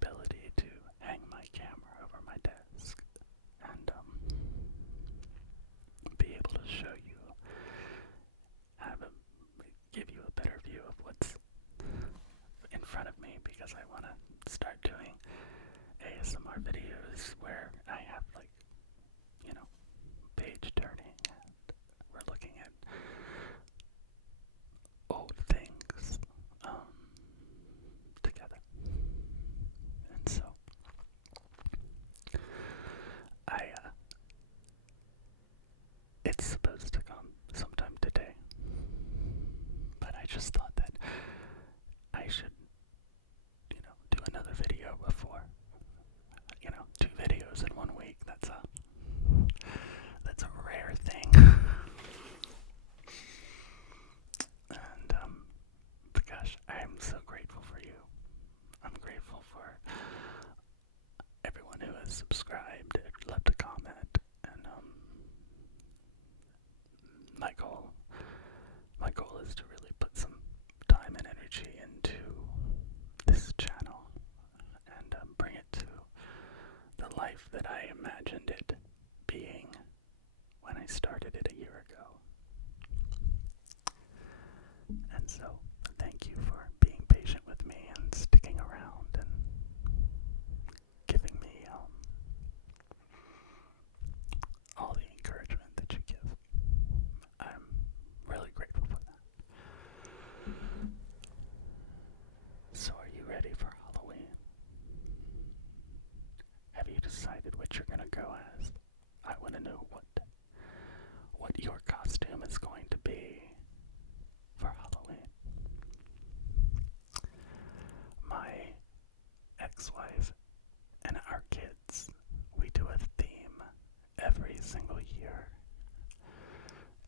ability to hang my camera over my desk and be able to show you, give you a better view of what's in front of me, because I want to start doing ASMR videos where I have page turning and we're looking at old things together. And so it's supposed to come sometime today, but I just thought that I should, do another video before, 2 videos in 1 week. That's a rare thing. And, gosh, I'm so grateful for you. I'm grateful for everyone who has subscribed, left a comment, and, my goal is to really put some time and energy into this channel and bring it to the life that I imagined it being when I started it a year ago. And so, thank you for being patient with me and sticking around and giving me all the encouragement that you give. I'm really grateful for that. So, are you ready for Halloween? Have you decided what you're gonna go as? I want to know what your costume is going to be for Halloween. My ex-wife and our kids, we do a theme every single year.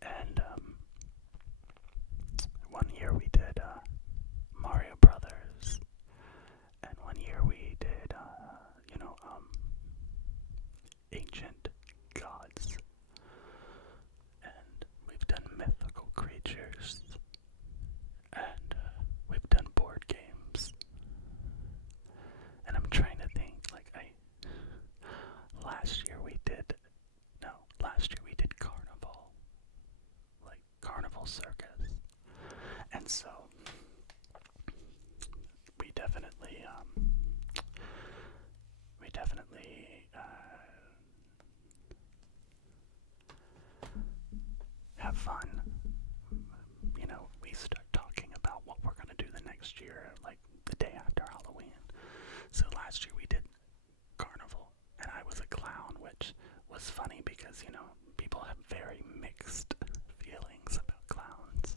And one year we did Mario Brothers, and one year we did ancient gods, and we've done mythical creatures, and we've done board games. And I'm trying to think, last year we did carnival, like carnival circus. And so we definitely have fun. We start talking about what we're going to do the next year, like the day after Halloween. So last year we did carnival, and I was a clown, which was funny because, people have very mixed feelings about clowns.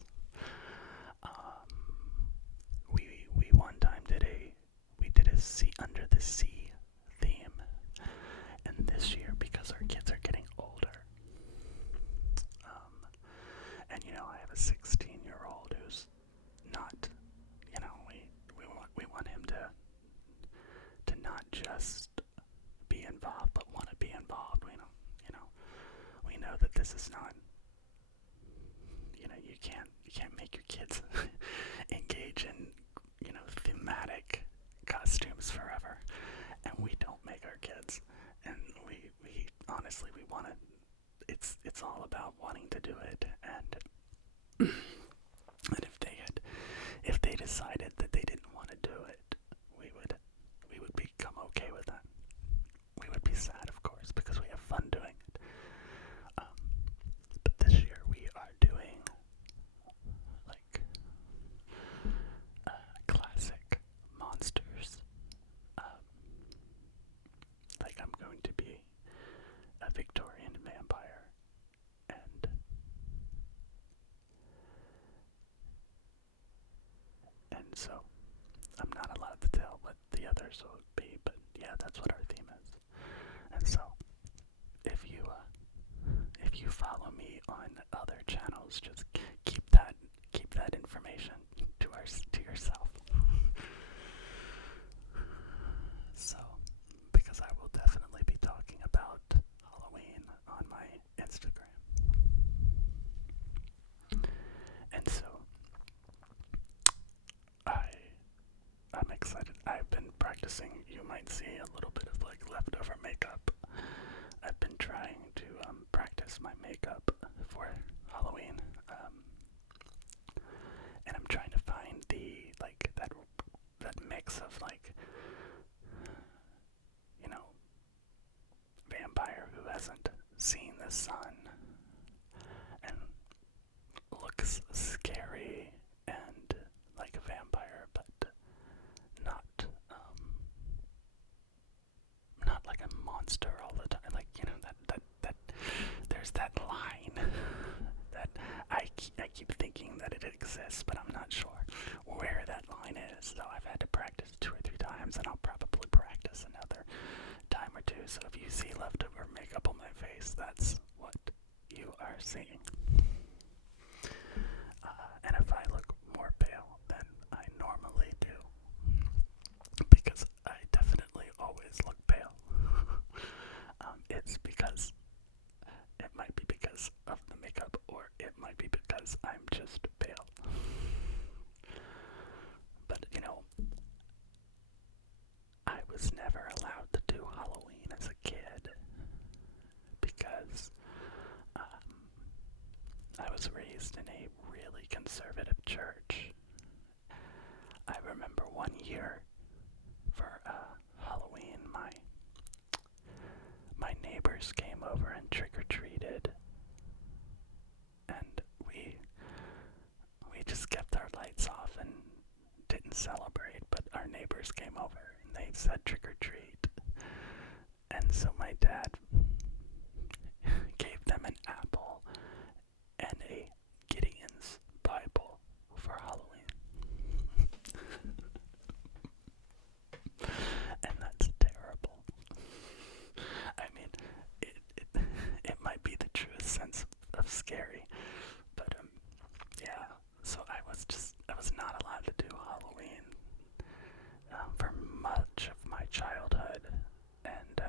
We one time did a sea under the sea theme, and this year, because our kids are getting older, and I have a 16-year-old who's not, we want him to not just be involved, but want to be involved. We know that this is not, you can't make your kids engage in, thematic costumes forever, and we don't make our kids, and we honestly, we want to, it's all about wanting to do it, and if they decided that they didn't want to do it, we would become okay with that. We would be sad, of course, because we have fun doing it. But this year we are doing classic monsters. I'm going to be a Victorian vampire, and so I'm not allowed to tell what the others will be, but yeah, that's what our theme is. And so if you follow me on other channels, just keep that information to yourself. So, because I will definitely be talking about Halloween on my Instagram. And so I'm excited. I've been practicing noticing you might see a little bit of like leftover makeup. I've been trying to practice my makeup for Halloween, and I'm trying to find the like that mix of like, you know, vampire who hasn't seen the sun and looks scary and like a vampire, but not not like a monster all the time. Like, you know, that there's that line that I keep thinking that it exists, but I'm not sure where that line is. So I've had to practice 2 or 3 times, and I'll probably practice another time or two. So if you see leftover makeup on my face, that's what you are seeing. And if I look more pale than I normally do, because I definitely always look pale, it's because it might be because of the makeup, or it might be because I'm just pale. But, you know, I was never allowed to do Halloween as a kid because I was raised in a really conservative church. I remember one year for Halloween, my neighbors came over and trick-or-treated, and we just kept our lights off and didn't celebrate, but our neighbors came over and they said trick-or-treat, and so my dad gave them an apple and a Gideon's Bible for Halloween. And that's terrible. I mean, it might be the truest sense of scary, but yeah. So I was not allowed to do Halloween for much of my childhood, and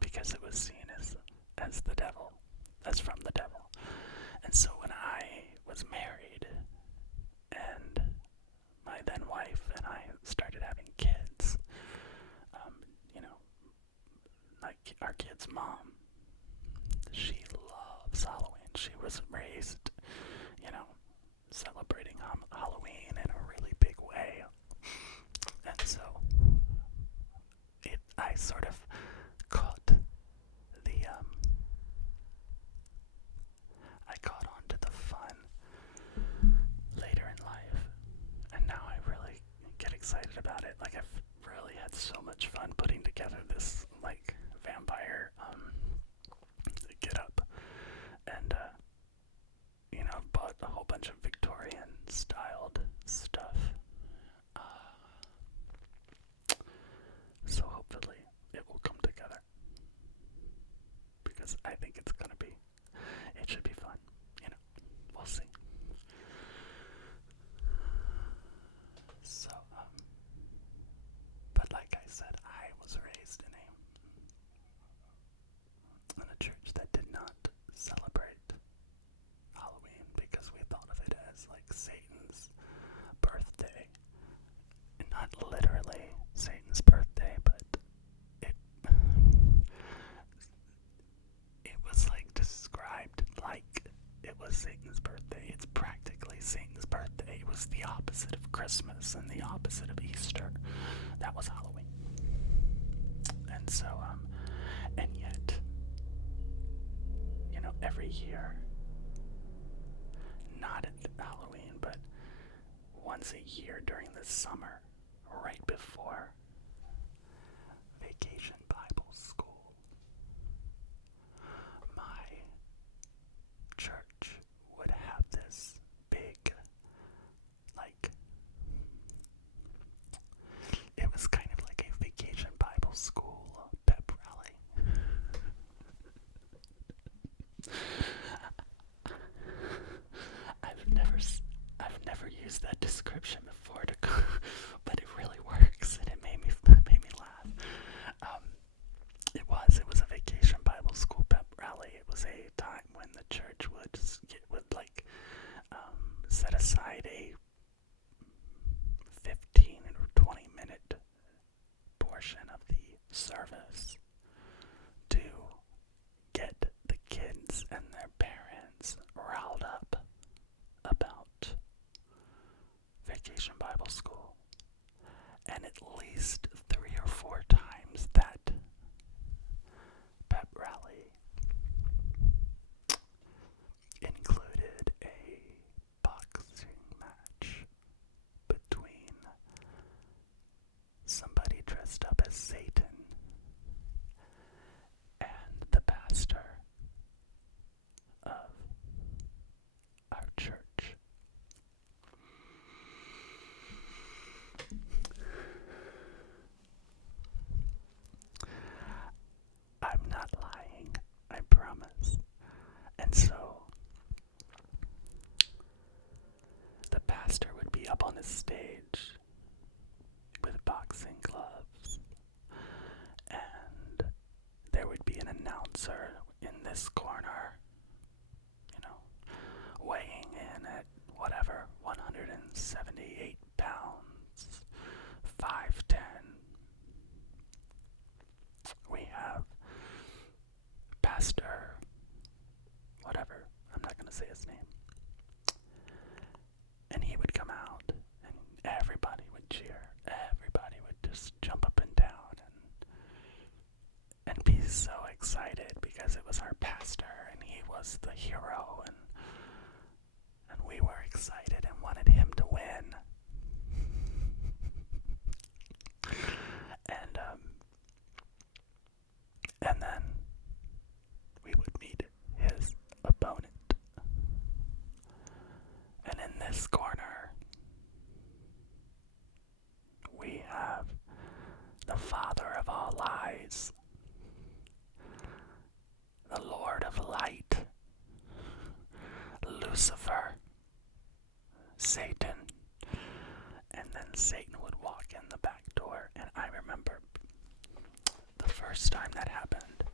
because it was seen as the devil, as from the devil. And so when I was married, and my then wife and I started having kids, you know, like our kid's mom, she loves Halloween. She was raised, you know, celebrating Halloween in a really big way. And so I sort of caught I caught on to the fun later in life, and now I really get excited about it. Like, I've really had so much fun putting together this like vampire get up, and you know, bought a whole bunch of Victorian styled stuff. So hopefully it will come together, because I think it should be fun. You know, we'll see. So, but like I said, I was raised in a church that did not celebrate Halloween because we thought of it as like Satan's birthday. And not literally Satan's birthday, but it was like described like it was Satan's birthday. It's practically Satan's birthday. It was the opposite of Christmas and the opposite of Easter. That was Halloween. And so, and yet, you know, every year, not at Halloween, but once a year during the summer, right before Vacation Bible School, my church would have this big, like, it was kind of like a Vacation Bible School pep rally. I've never used that description before, but it really works, and it made me laugh. It was a Vacation Bible School pep rally. It was a time when the church would set aside a 15 or 20 minute service to get the kids and their parents riled up about Vacation Bible School. And at least 3 or 4 times that pep rally included a boxing match between somebody dressed up as Satan and the pastor of our church. I'm not lying, I promise. And so, the pastor would be up on the stage with boxing gloves, and there would be an announcer in this corner, weighing in at whatever, 178 pounds, 5'10". We have Pastor, whatever, I'm not going to say his name. And he would come out, and everybody would cheer. Everybody would just jump up and down and be so excited because it was our pastor, and he was the hero, and we were excited and wanted him to win. And then we would meet his opponent. And in this corner, we have the father of all lies, the Lord of light, Lucifer, Satan. And then Satan would walk in the back door. And I remember the first time that happened,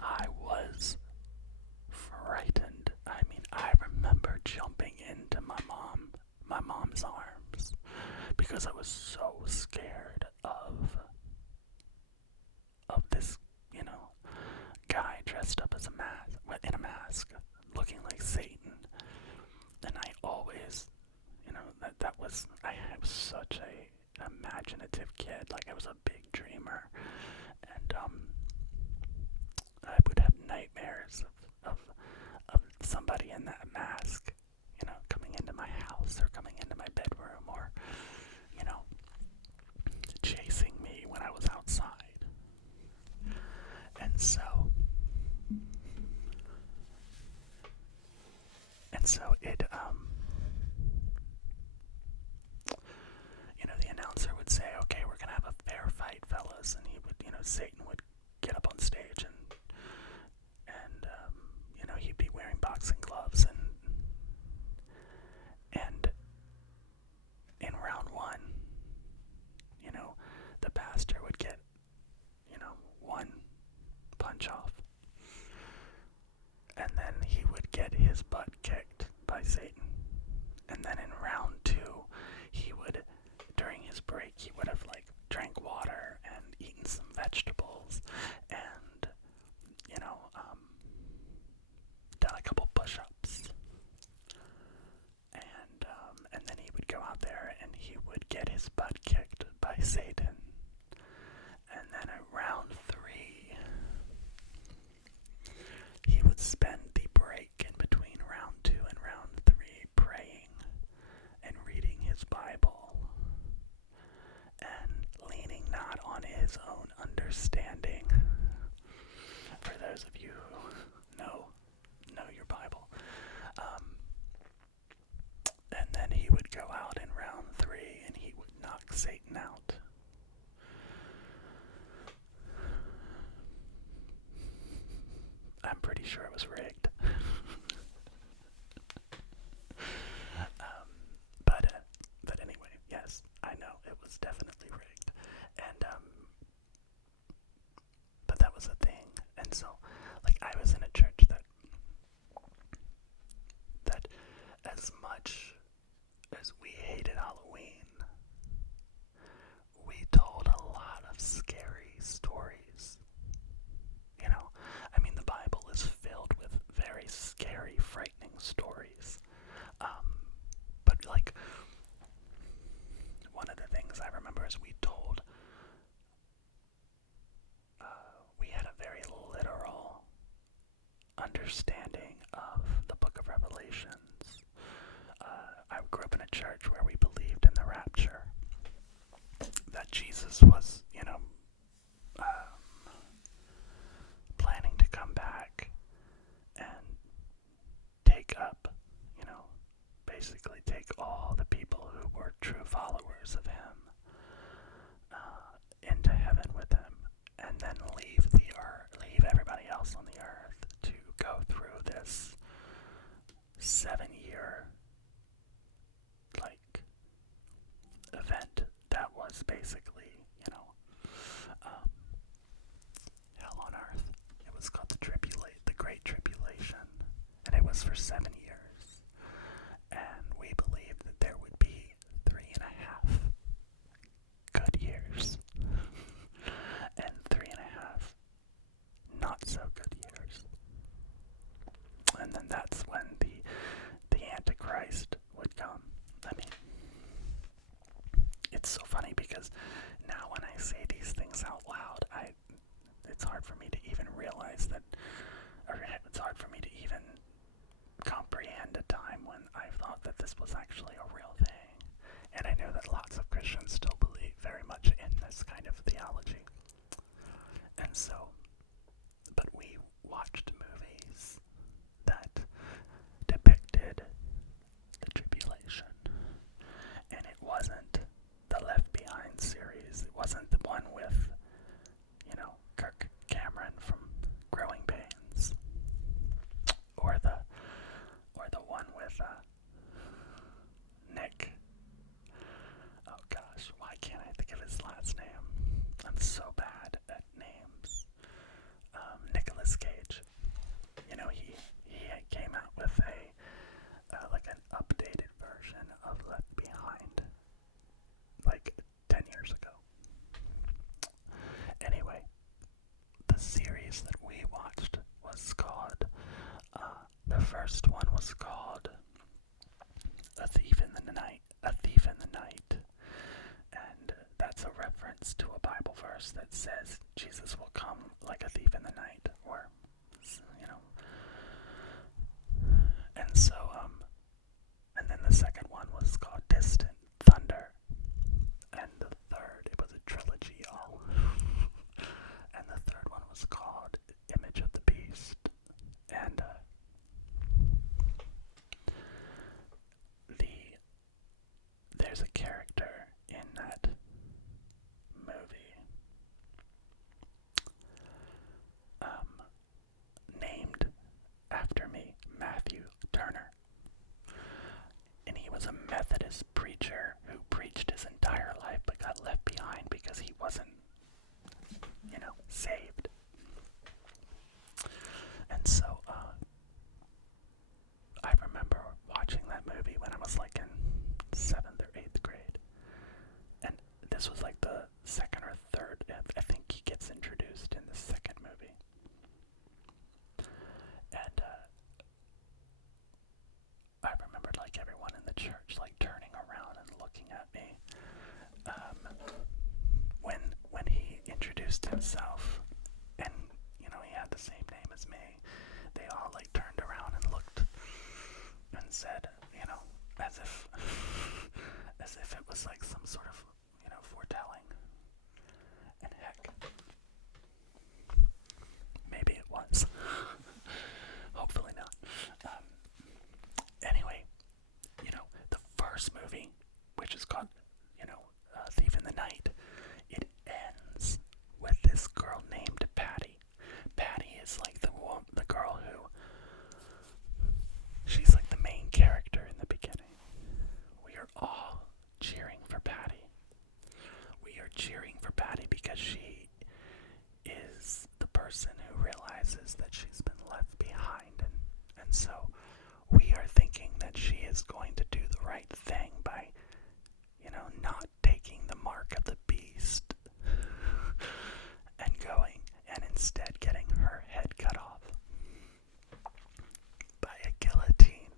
I was frightened. I mean, I remember jumping into my mom's arms, because I was so scared of this, guy dressed up as in a mask, looking like Satan. And I always, I was such a imaginative kid. Like, I was a big dreamer, and I would have nightmares of somebody in that mask, coming into my house or coming into my bedroom, or chasing me when I was outside. And so it the announcer would say, "Okay, we're gonna have a fair fight, fellas," and he would, Satan would get up on stage, and he'd be wearing boxing gloves, and in round 1, the pastor would get, 1 punch off, and then he would get his butt kicked by Satan. And then in round 2, during his break, he would have drank water and eaten some vegetables, and done a couple push-ups, and then he would go out there and he would get his butt kicked by Satan. And then at round 3, he would spend the break in between round 2 and round 3 praying and reading his Bible and leaning not on his own understanding. For those of you who know your Bible. And then he would go out in round 3 and he would knock Satan out. I'm pretty sure it was rigged. But anyway, yes, I know it was definitely rigged. And but that was a thing. And so, I was in a church that as much as we hated Halloween, we told a lot of scary stories. stories. But like, one of the things I remember is we had a very literal understanding of the book of Revelations. I grew up in a church where we believed in the rapture, that Jesus was, planning to come back and take up, basically take all the people who were true followers of him into heaven with him, and then leave everybody else on the earth to go through this 7-year event that was basically, hell on earth. It was called the Great Tribulation, and it was for 7 years. And we believed that there would be 3.5 good years, and 3.5 not so good years. And then that's when the Antichrist would come. I mean, it's so funny because now when I say these things out loud, it's hard for me to even realize that, or it's hard for me to even comprehend a time when I thought that this was actually a real thing. And I know that lots of Christians still believe very much in this kind of theology. And so, but we watched movies that depicted the tribulation. And it wasn't the Left Behind series. It wasn't the one with, Kirk Cameron from Growing Pains. Or the one with Nick. Oh gosh, why can't I think of his last name? I'm so bad at names. Nicolas Cage. He came out with an updated version of Left Behind, 10 years ago. Anyway, the series that we watched was called, the first one was called A Thief in the Night, and that's a reference to a Bible verse that says Jesus will come like a thief in the night, or, and so, and then the second one was called Distant Thunder, and the third, it was a trilogy, y'all, and the third one was called Image of the Beast, and, there's a character in that movie, named after me, Matthew Turner. And he was a Methodist preacher who preached his entire life but got left behind because he wasn't, saved. And so, I remember watching that movie when I was in 7th or 8th grade. And this was the second or third, I think he gets introduced in the second movie. And, I remembered everyone in the church turning around and looking at me when he introduced himself, and he had the same name as me. They all turned around and looked and said, as if it was some sort of foretelling. And heck, maybe it was. Hopefully not. Anyway, the first movie, which is called, Thief in the Night, it ends with this girl named Patty. Patty is the girl who, she's the main character in the beginning. We are all cheering for Patty. We are cheering for Patty because she is the person who realizes that she's been left behind, and so we are thinking that she is going to do the right thing by, not taking the mark of the beast and going and instead getting her head cut off by a guillotine.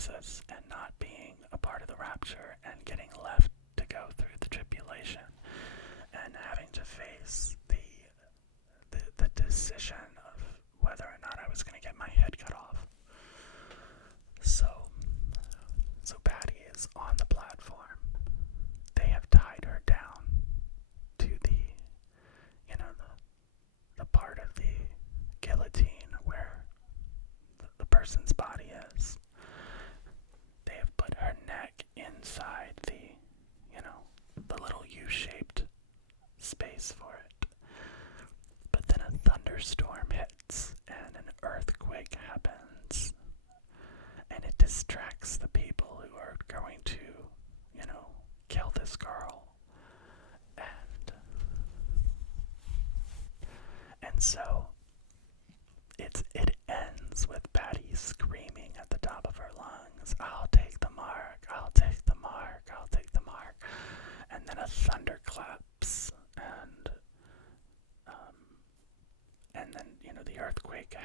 Jesus and not being a part of the rapture and getting left to go through the tribulation and having to face the decision of whether or not I was going to get my head cut off. So Patty is on the platform. They have tied her down to the part of the guillotine where the person's body is. They have put her neck inside the little U-shaped space for it. But then a thunderstorm hits and an earthquake happens. And it distracts the people who are going to, kill this girl. And so it ends with Patty screaming at the top of her lungs, "I'll take the mark, I'll take the mark, I'll take the mark." And then a thunder claps, and then the earthquake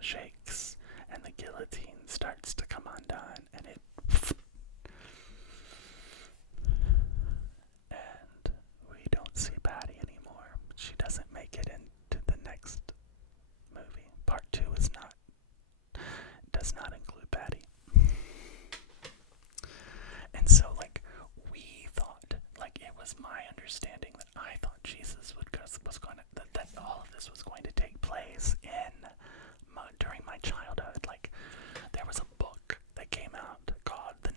shakes, and the guillotine starts to come undone, and we don't see Patty anymore. She doesn't make it into the next movie. Part 2 does not include Patty. And so, we thought, it was my understanding that I thought Jesus was going to, that all of this was going to take place during my childhood. There was a book that came out called the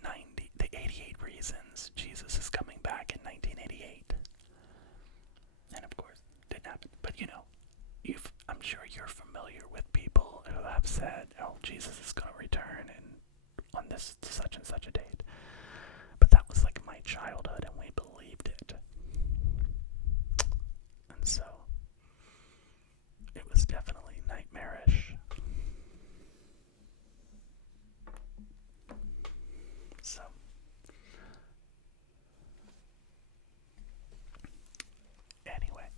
88 Reasons Jesus is Coming Back in 1988. And of course, it didn't happen. But I'm sure you're familiar with people who have said, "Oh, Jesus is going to return on this such and such a date." But that was my childhood, and we believed it. And so it was definitely nightmarish. So anyway,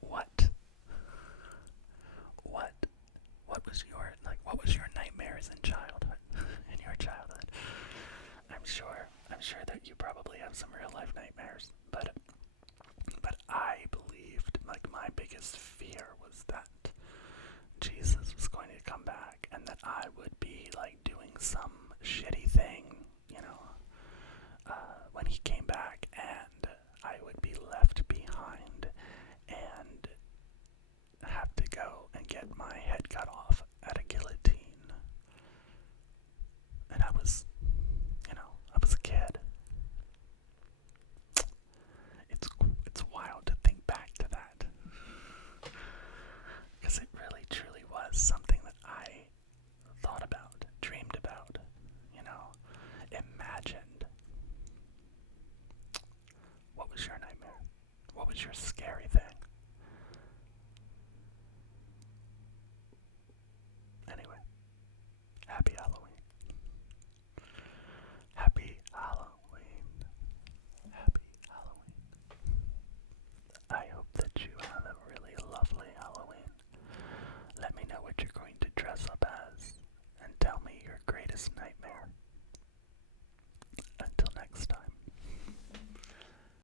what was your nightmares in your childhood? I'm sure that you probably have some real life nightmares, but I believed, my biggest fear was that Jesus was going to come back and that I would be doing some shitty thing, when he came back, and I would be left behind and have to go and get my head cut off at a guillotine. And I was a kid. It's wild to think back to that, because it really truly was something that I thought about, dreamed about, imagined. What was your nightmare? What was your scary thing? Anyway, happy Halloween. Happy Halloween. Happy Halloween. I hope that you have a really lovely Halloween. Let me know what you're going to dress up as, and tell me your greatest nightmare.